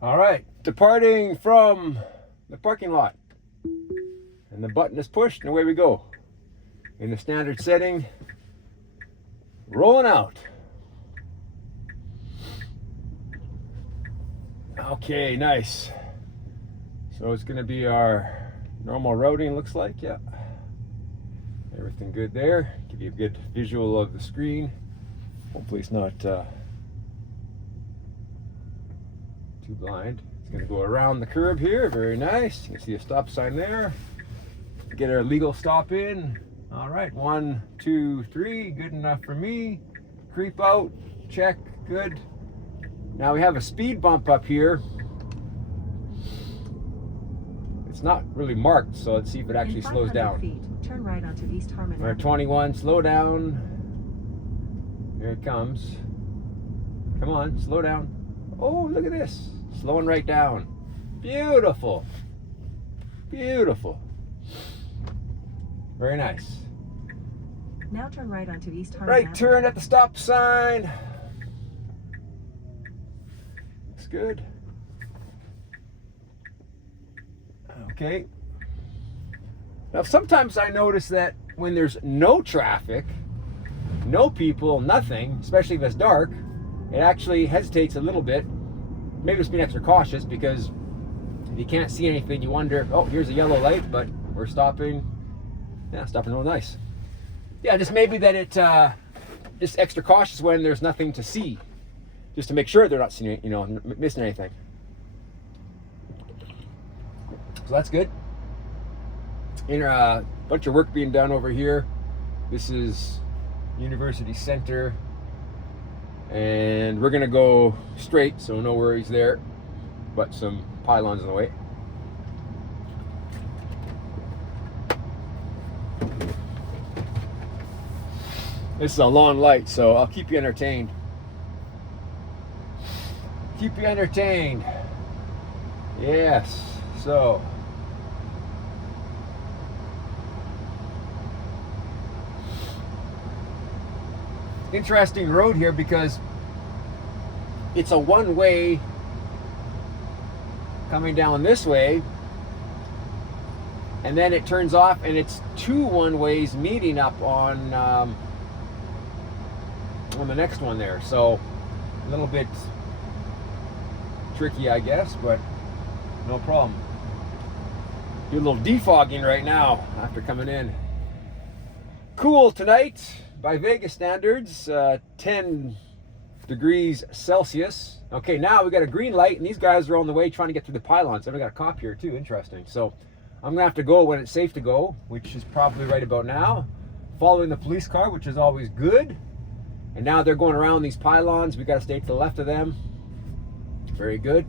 All right, departing from the parking lot. And the button is pushed and away we go. In the standard setting, rolling out. Okay, nice. So it's gonna be our normal routing, looks like, yeah. Everything good there. Give you a good visual of the screen. Hopefully it's not too blind. It's gonna go around the curb here, very nice. You can see a stop sign there. Get our legal stop in. All right, 1, 2, 3, good enough for me. Creep out, check, good. Now we have a speed bump up here. It's not really marked, so let's see if it actually slows down. Feet, turn right onto East Harmon. We're at 21, slow down. Here it comes. Come on, slow down. Oh, look at this. Slowing right down. Beautiful. Beautiful. Very nice. Now turn right onto East Harmon. Right turn at the stop sign. Looks good. Okay. Now sometimes I notice that when there's no traffic, no people, nothing, especially if it's dark, it actually hesitates a little bit. Maybe it's being extra cautious because if you can't see anything, you wonder, oh, here's a yellow light, but we're stopping. Yeah, stopping real nice. Yeah, just maybe that it just extra cautious when there's nothing to see, just to make sure they're not seeing, missing anything. So that's good. A bunch of work being done over here. This is University Center, and we're gonna go straight, so no worries there. But some pylons in the way. This is a long light, so I'll keep you entertained. Keep you entertained. Yes, so. Interesting road here because it's a one-way coming down this way, and then it turns off and it's two one-ways meeting up on the next one there. So a little bit tricky, I guess, but no problem. Do a little defogging right now after coming in. Cool tonight by Vegas standards, 10 degrees Celsius. Okay, now we got a green light and these guys are on the way trying to get through the pylons. And we got a cop here too, interesting. So I'm gonna have to go when it's safe to go, which is probably right about now. Following the police car, which is always good. And now they're going around these pylons. We gotta stay to the left of them. Very good.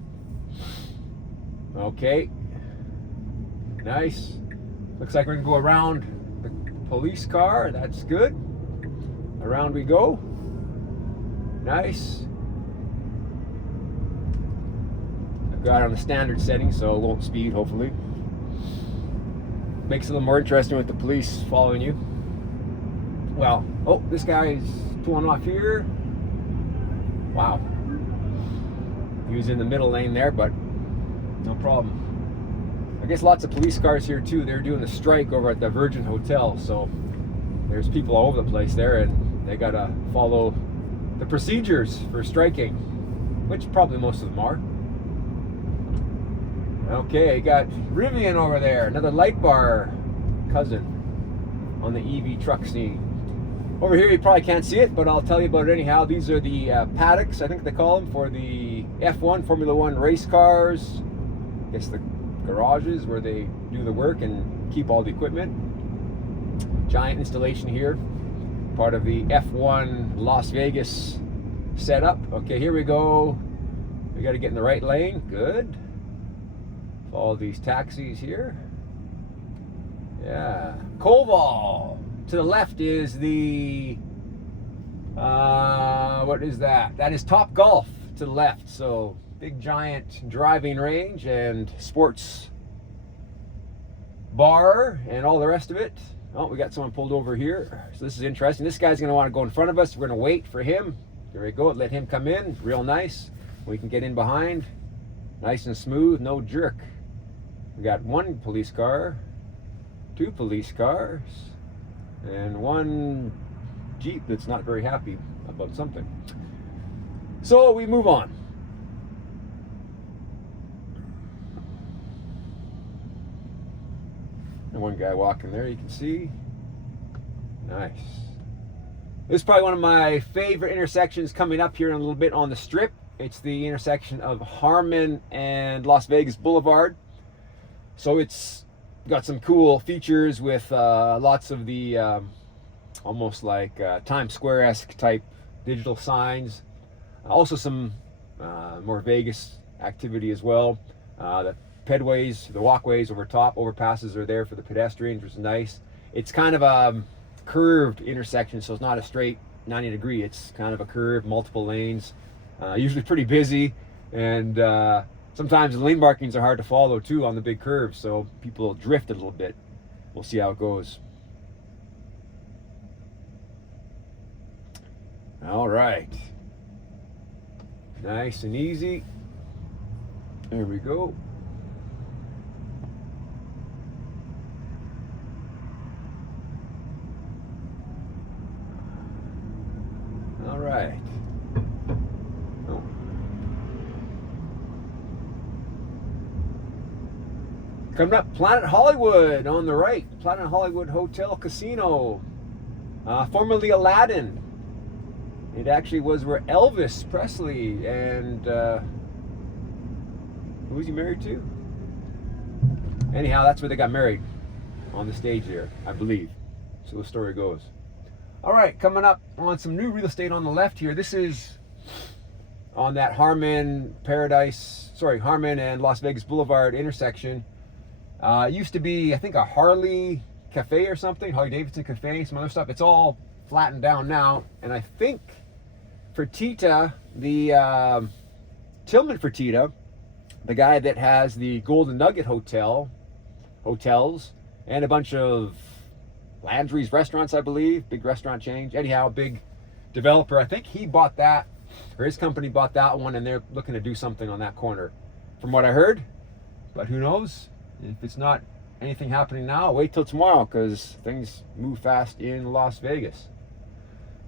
Okay. Nice. Looks like we're gonna go around the police car. That's good. Around we go. Nice. I've got it on the standard setting, so it won't speed, hopefully. Makes it a little more interesting with the police following you. Well, oh, this guy is pulling off here. Wow. He was in the middle lane there, but no problem. I guess lots of police cars here too. They're doing the strike over at the Virgin Hotel, so there's people all over the place there, and they gotta follow the procedures for striking, which probably most of them are. Okay, got Rivian over there, another light bar cousin on the EV truck scene. Over here you probably can't see it, but I'll tell you about it anyhow. These are the paddocks, I think they call them, for the F1, Formula 1 race cars. I guess the garages where they do the work and keep all the equipment. Giant installation here, part of the F1 Las Vegas setup. Okay, here we go. We got to get in the right lane. Good. Follow these taxis here. Yeah. Koval. To the left is the what is that? That is Top Golf to the left. So big giant driving range and sports bar and all the rest of it. Oh, we got someone pulled over here. So this is interesting. This guy's going to want to go in front of us. We're going to wait for him. There we go. Let him come in. Real nice. We can get in behind. Nice and smooth, no jerk. We got one police car, two police cars, and one Jeep that's not very happy about something. So we move on. And one guy walking there, you can see. Nice. This is probably one of my favorite intersections coming up here in a little bit on the Strip. It's the intersection of Harmon and Las Vegas Boulevard. So it's got some cool features with lots of the almost like Times Square-esque type digital signs. Also some more Vegas activity as well. The pedways, the walkways over top, overpasses are there for the pedestrians, which is nice. It's kind of a curved intersection, so it's not a straight 90 degree. It's kind of a curve, multiple lanes, usually pretty busy, and sometimes the lane markings are hard to follow too on the big curves, so people drift a little bit. We'll see how it goes. All right, nice and easy. There we go. All right. Oh. Coming up, Planet Hollywood on the right. Planet Hollywood Hotel Casino. Formerly Aladdin. It actually was where Elvis Presley and who was he married to? Anyhow, that's where they got married, on the stage there, I believe. So the story goes. All right, coming up on some new real estate on the left here. This is on that Harmon and Las Vegas Boulevard intersection. It used to be, I think, a Harley Cafe or something, Harley Davidson Cafe, some other stuff. It's all flattened down now, and I think Fertitta, the Tillman Fertitta, the guy that has the Golden Nugget hotels, and a bunch of Landry's restaurants, I believe, big restaurant chain. Anyhow, big developer. I think he bought that, or his company bought that one, and they're looking to do something on that corner, from what I heard. But who knows? If it's not anything happening now, wait till tomorrow, because things move fast in Las Vegas.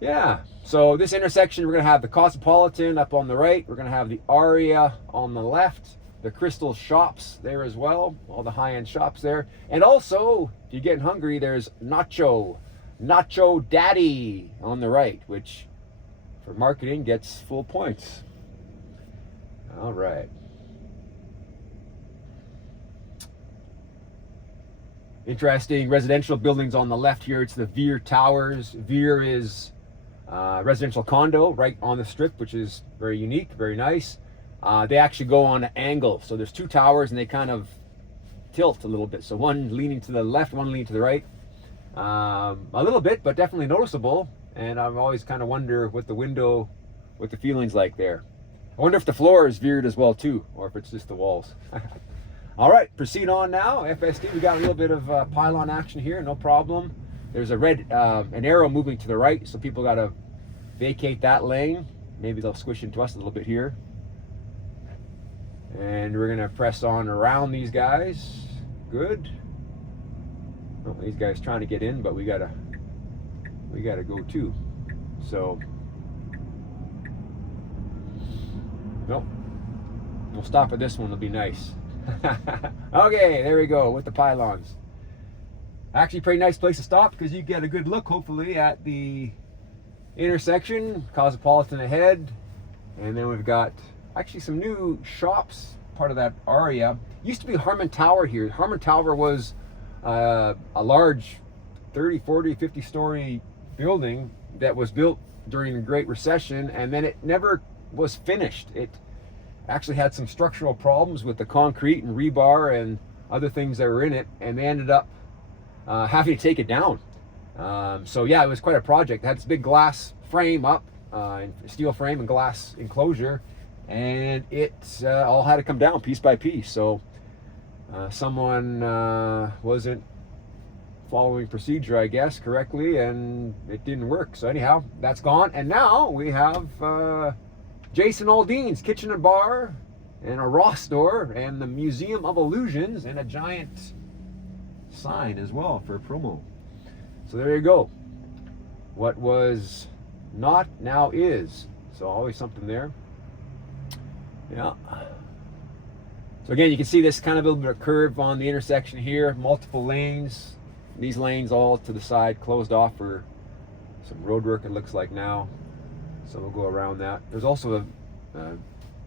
Yeah, so this intersection, we're going to have the Cosmopolitan up on the right. We're going to have the Aria on the left. The Crystal Shops there as well, all the high-end shops there. And also, if you're getting hungry, there's Nacho Daddy on the right, which for marketing gets full points. All right. Interesting residential buildings on the left here. It's the Veer Towers. Veer is residential condo right on the Strip, which is very unique, very nice. They actually go on an angle. So there's two towers and they kind of tilt a little bit. So one leaning to the left, one leaning to the right. A little bit, but definitely noticeable. And I've always kind of wonder what the feeling's like there. I wonder if the floor is veered as well too, or if it's just the walls. All right, proceed on now. FSD, we got a little bit of pylon action here, no problem. There's a red, an arrow moving to the right, so people got to vacate that lane. Maybe they'll squish into us a little bit here. And we're gonna press on around these guys. Good. Oh, these guys trying to get in, but we gotta go too. So, nope. We'll stop at this one. It'll be nice. Okay, there we go with the pylons. Actually, pretty nice place to stop because you get a good look, hopefully, at the intersection. Cosmopolitan ahead, and then we've got actually some new shops, part of that area. Used to be Harmon Tower here. Harmon Tower was a large 30, 40, 50 story building that was built during the Great Recession, and then it never was finished. It actually had some structural problems with the concrete and rebar and other things that were in it, and they ended up having to take it down. So yeah, it was quite a project. It had this big glass frame up, steel frame and glass enclosure, and it all had to come down piece by piece. So someone wasn't following procedure, I guess, correctly, and it didn't work. So anyhow, that's gone, and now we have Jason Aldean's Kitchen and Bar and a Ross store, and the Museum of Illusions, and a giant sign as well for a promo. So there you go. What was not now is. So always something there. Yeah. So again, you can see this kind of a little bit of curve on the intersection here. Multiple lanes. These lanes all to the side closed off for some road work, it looks like now. So we'll go around that. There's also a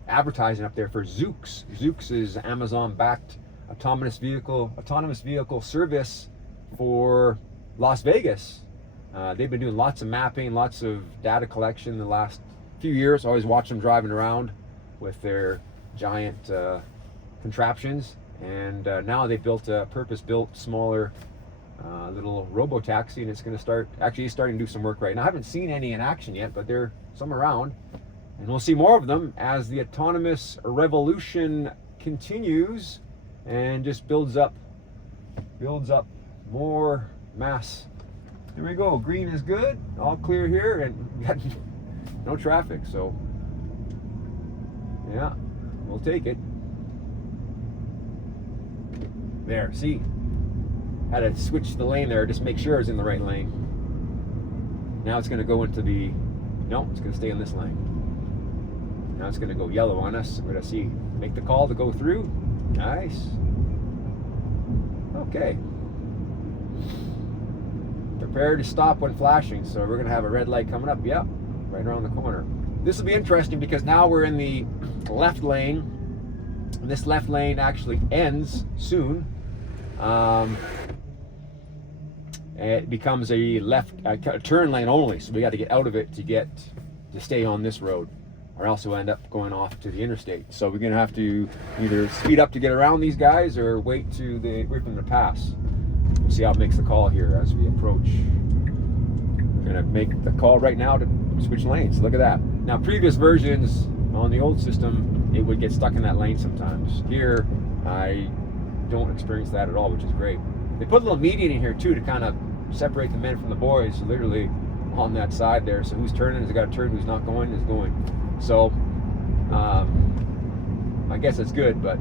advertising up there for Zoox. Zoox is Amazon-backed autonomous vehicle service for Las Vegas. They've been doing lots of mapping, lots of data collection the last few years. I always watch them driving around with their giant contraptions, and now they built a purpose-built, smaller little robo-taxi, and it's going to start, actually he's starting to do some work right now. I haven't seen any in action yet, but there's some around, and we'll see more of them as the autonomous revolution continues and just builds up more mass. There we go. Green is good, all clear here, and we got no traffic, so yeah, we'll take it. There, see, had to switch the lane there, just make sure it's in the right lane. Now it's going to go into the, no, it's going to stay in this lane. Now it's going to go yellow on us. We're going to see, make the call to go through. Nice. Okay. Prepare to stop when flashing. So we're going to have a red light coming up. Yep, right around the corner. This will be interesting because now we're in the left lane. And this left lane actually ends soon. It becomes a turn lane only, so we got to get out of it to stay on this road, or else we'll end up going off to the interstate. So we're gonna have to either speed up to get around these guys or wait for them to pass. We'll see how it makes the call here as we approach. We're gonna make the call right now to switch lanes. Look at that. Now, previous versions on the old system, it would get stuck in that lane sometimes. Here, I don't experience that at all, which is great. They put a little median in here too to kind of separate the men from the boys, literally on that side there. So who's turning has got to turn, who's not going is going. So I guess it's good, but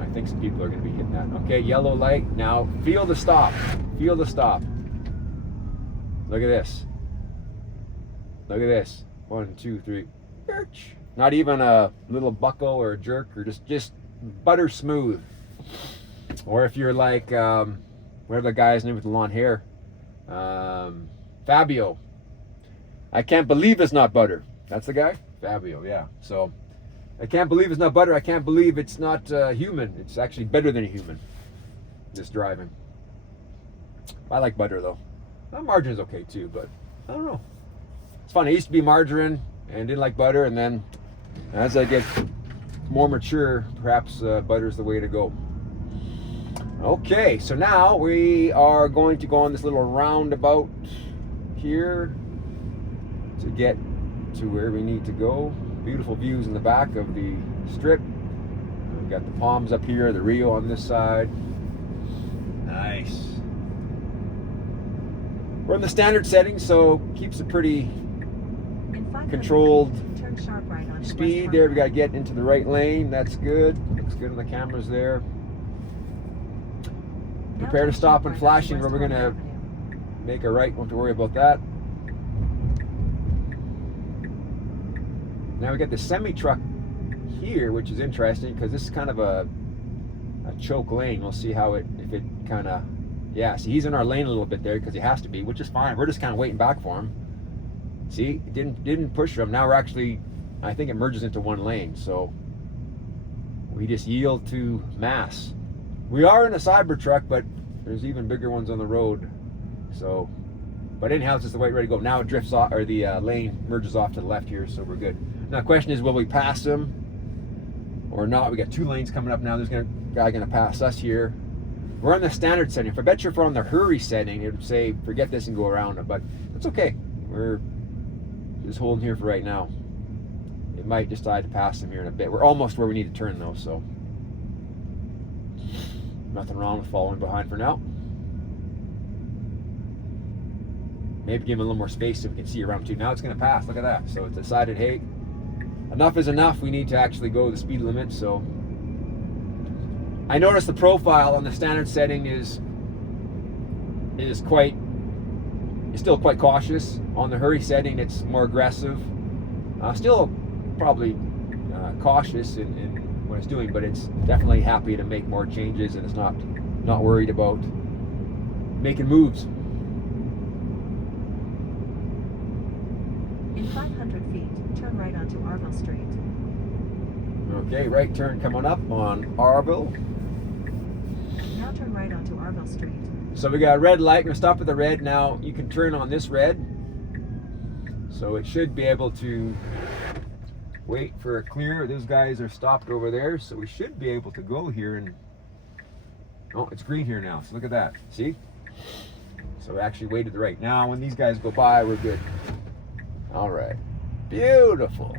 I think some people are going to be hitting that. Okay, yellow light. Now feel the stop. Feel the stop. Look at this. Look at this. 1, 2, 3. Not even a little buckle or a jerk, or just butter smooth. Or if you're like, whatever the guy's name with the long hair, Fabio. I can't believe it's not butter. That's the guy? Fabio, yeah. So, I can't believe it's not butter. I can't believe it's not human. It's actually better than a human, this driving. I like butter though. Margarine's okay too, but I don't know. It's funny, I used to be margarine and didn't like butter, and then as I get more mature, perhaps butter's the way to go. Okay, so now we are going to go on this little roundabout here to get to where we need to go. Beautiful views in the back of the strip. We've got the Palms up here, the Rio on this side. Nice. We're in the standard setting, so keeps it pretty controlled turn sharp right onto speed. There, we got to get into the right lane. That's good. Looks good on the cameras there. Prepare to stop when flashing, where we're going to make a right. Won't have to worry about that. Now we got the semi-truck here, which is interesting because this is kind of a choke lane. We'll see how if it kind of, yeah, see, he's in our lane a little bit there because he has to be, which is fine. We're just kind of waiting back for him. See, it didn't push him. Now we're actually, I think it merges into one lane. So we just yield to mass. We are in a Cybertruck, but there's even bigger ones on the road. So, but anyhow, it's just the way ready to go. Now it drifts off, or the lane merges off to the left here, so we're good. Now the question is, will we pass him or not? We got 2 lanes coming up now. There's a guy gonna pass us here. We're on the standard setting. If I bet you if we're on the hurry setting, it would say forget this and go around it, but it's okay. We're just holding here for right now. It might decide to pass him here in a bit. We're almost where we need to turn though, so nothing wrong with following behind for now. Maybe give him a little more space so we can see around too. Now it's going to pass. Look at that. So it decided, hey, enough is enough. We need to actually go the speed limit. So I noticed the profile on the standard setting is still quite cautious. On the hurry setting, it's more aggressive. Still probably cautious in what it's doing, but it's definitely happy to make more changes, and it's not worried about making moves. In 500 feet, turn right onto Arville Street. Okay, right turn coming up on Arville. Now turn right onto Arville Street. So we got a red light. We're gonna stop at the red. Now you can turn on this red. So it should be able to wait for a clear. Those guys are stopped over there, so we should be able to go here and... Oh, it's green here now, so look at that. See? So we actually waited the right. Now when these guys go by, we're good. All right. Beautiful.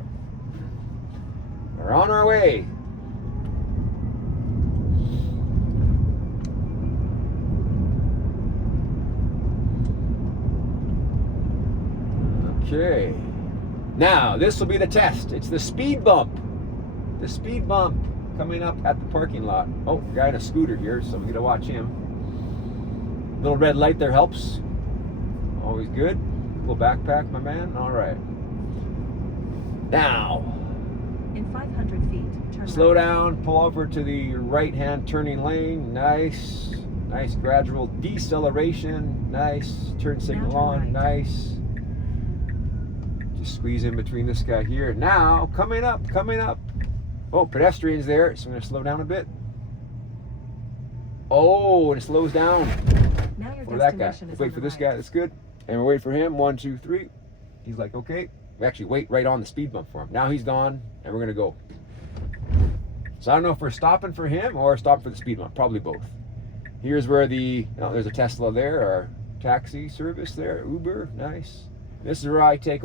We're on our way. Okay. Now, this will be the test. It's the speed bump. The speed bump coming up at the parking lot. Oh, guy in a scooter here, so we got to watch him. Little red light there helps. Always good. Little backpack, my man. All right. Now, In 500 feet, turn slow right. down, pull over to the right-hand turning lane. Nice. Nice gradual deceleration. Nice. Turn signal turn on. right. Nice. Just squeeze in between this guy here. Now, coming up. Oh, pedestrians there, so I'm going to slow down a bit. Oh, and it slows down Now your for that guy. destination is Wait on for the this right. guy, that's good. And we wait for him, 1, 2, 3. He's like, okay. We actually wait right on the speed bump for him. Now he's gone, and we're going to go. So I don't know if we're stopping for him or stopping for the speed bump. Probably both. Here's where there's a Tesla there, our taxi service there, Uber, nice. This is where I take